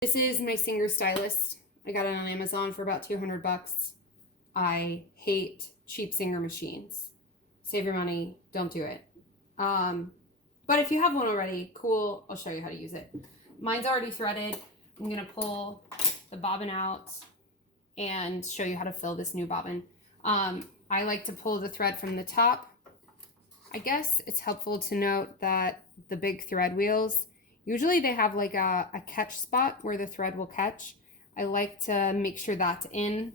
This is my Singer Stylist. I got it on Amazon for about 200 bucks. I hate cheap Singer machines. Save your money, don't do it. But if you have one already, cool, I'll show you how to use it. Mine's already threaded. I'm gonna pull the bobbin out and show you how to fill this new bobbin. I like to pull the thread from the top. I guess it's helpful to note that the big thread wheels, usually they have like a catch spot where the thread will catch. I like to make sure that's in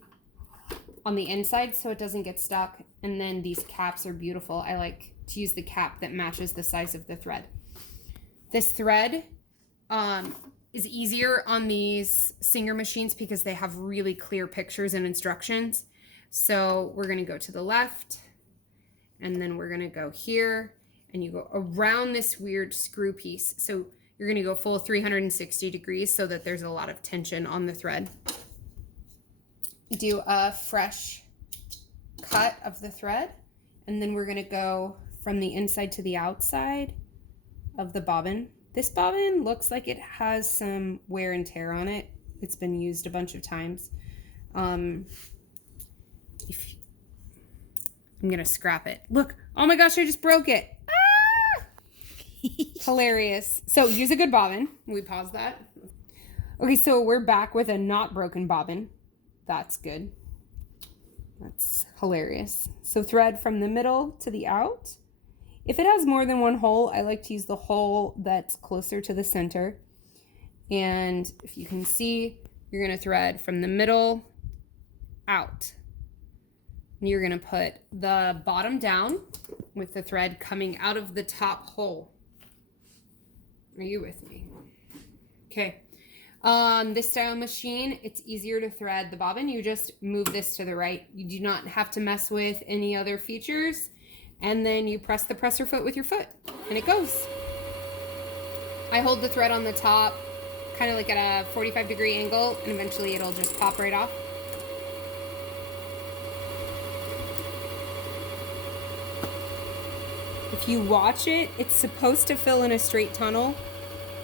on the inside so it doesn't get stuck. And then these caps are beautiful. I like to use the cap that matches the size of the thread. This thread is easier on these Singer machines because they have really clear pictures and instructions. So we're gonna go to the left, and then we're gonna go here, and you go around this weird screw piece. So you're gonna go full 360 degrees so that there's a lot of tension on the thread. Do a fresh cut of the thread, and then we're gonna go from the inside to the outside of the bobbin. This bobbin looks like it has some wear and tear on it. It's been used a bunch of times. I'm gonna scrap it. Look, oh my gosh, I just broke it. Ah! Hilarious. So use a good bobbin. We pause that. Okay, so we're back with a not broken bobbin. That's good. That's hilarious. So thread from the middle to the out. If it has more than one hole, I like to use the hole that's closer to the center. And if you can see, you're gonna thread from the middle out. And you're gonna put the bottom down with the thread coming out of the top hole. Are you with me? Okay. This style machine, it's easier to thread the bobbin. You just move this to the right. You do not have to mess with any other features. And then you press the presser foot with your foot and it goes. I hold the thread on the top, kind of like at a 45-degree angle, and eventually it'll just pop right off. If you watch it, it's supposed to fill in a straight tunnel.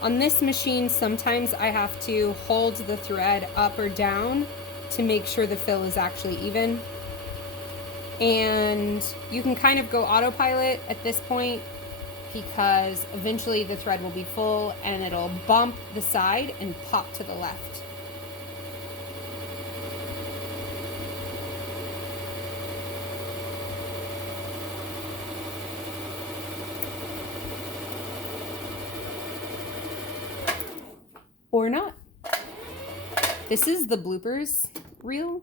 On this machine, sometimes I have to hold the thread up or down to make sure the fill is actually even. And you can kind of go autopilot at this point because eventually the thread will be full and it'll bump the side and pop to the left. Or not. This is the bloopers reel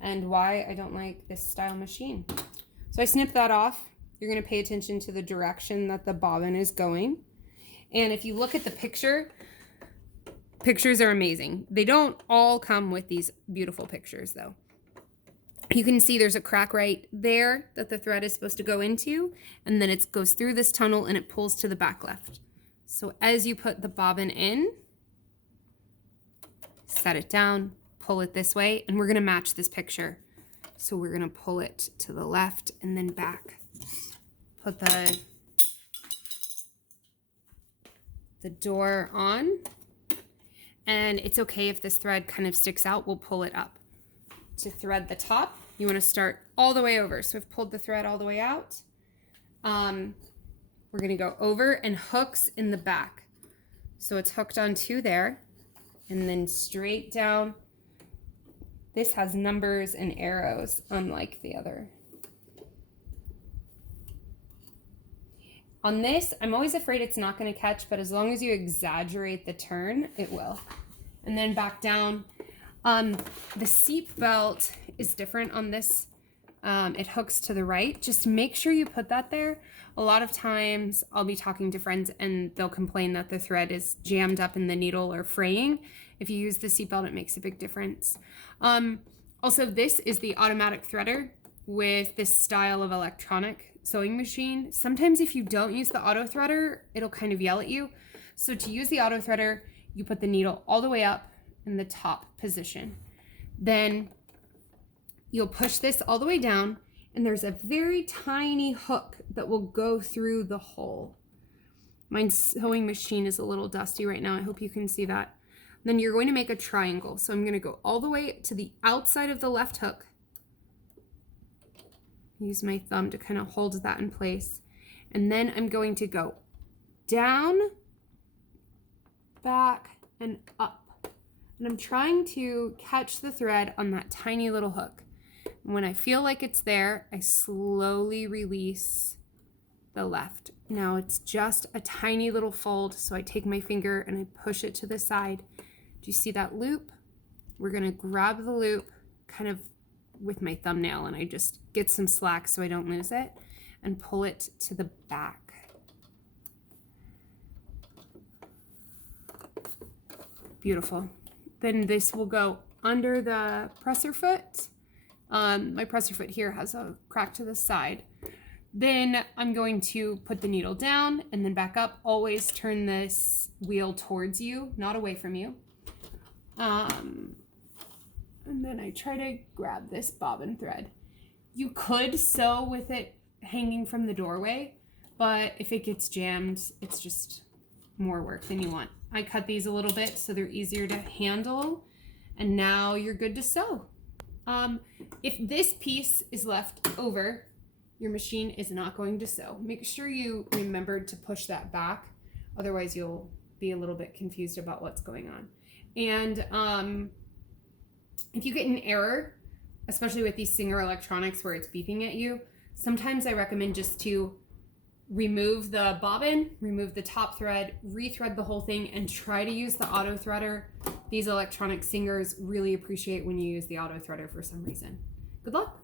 and why I don't like this style machine. So I snip that off. You're gonna pay attention to the direction that the bobbin is going. And if you look at the picture, pictures are amazing. They don't all come with these beautiful pictures though. You can see there's a crack right there that the thread is supposed to go into, and then it goes through this tunnel and it pulls to the back left. So as you put the bobbin in, set it down, pull it this way, and we're gonna match this picture. So we're gonna pull it to the left and then back. Put the door on, and it's okay if this thread kind of sticks out, we'll pull it up. To thread the top, you wanna start all the way over. So I've pulled the thread all the way out. We're gonna go over and hooks in the back. So it's hooked on two there, and then straight down. This has numbers and arrows, unlike the other. On this, I'm always afraid it's not gonna catch, but as long as you exaggerate the turn, it will. And then back down. The seat belt is different on this. It hooks to the right. Just make sure you put that there. A lot of times I'll be talking to friends and they'll complain that the thread is jammed up in the needle or fraying. If you use the seatbelt, it makes a big difference. Also, this is the automatic threader with this style of electronic sewing machine. Sometimes if you don't use the auto threader, it'll kind of yell at you. So to use the auto threader, you put the needle all the way up in the top position. Then you'll push this all the way down, and there's a very tiny hook that will go through the hole. My sewing machine is a little dusty right now. I hope you can see that. Then you're going to make a triangle. So I'm going to go all the way to the outside of the left hook. Use my thumb to kind of hold that in place. And then I'm going to go down, back, and up. And I'm trying to catch the thread on that tiny little hook. And when I feel like it's there, I slowly release the left. Now it's just a tiny little fold, so I take my finger and I push it to the side. Do you see that loop? We're gonna grab the loop kind of with my thumbnail, and I just get some slack so I don't lose it, and pull it to the back. Beautiful. Then this will go under the presser foot. My presser foot here has a crack to the side. Then I'm going to put the needle down and then back up. Always turn this wheel towards you, not away from you. And then I try to grab this bobbin thread. You could sew with it hanging from the doorway, but if it gets jammed, it's just more work than you want. I cut these a little bit so they're easier to handle, and now you're good to sew. If this piece is left over, your machine is not going to sew. Make sure you remembered to push that back, otherwise you'll be a little bit confused about what's going on. And if you get an error, especially with these Singer electronics where it's beeping at you, sometimes I recommend just to remove the bobbin, remove the top thread, rethread the whole thing, and try to use the auto threader. These electronic Singers really appreciate when you use the auto threader for some reason. Good luck.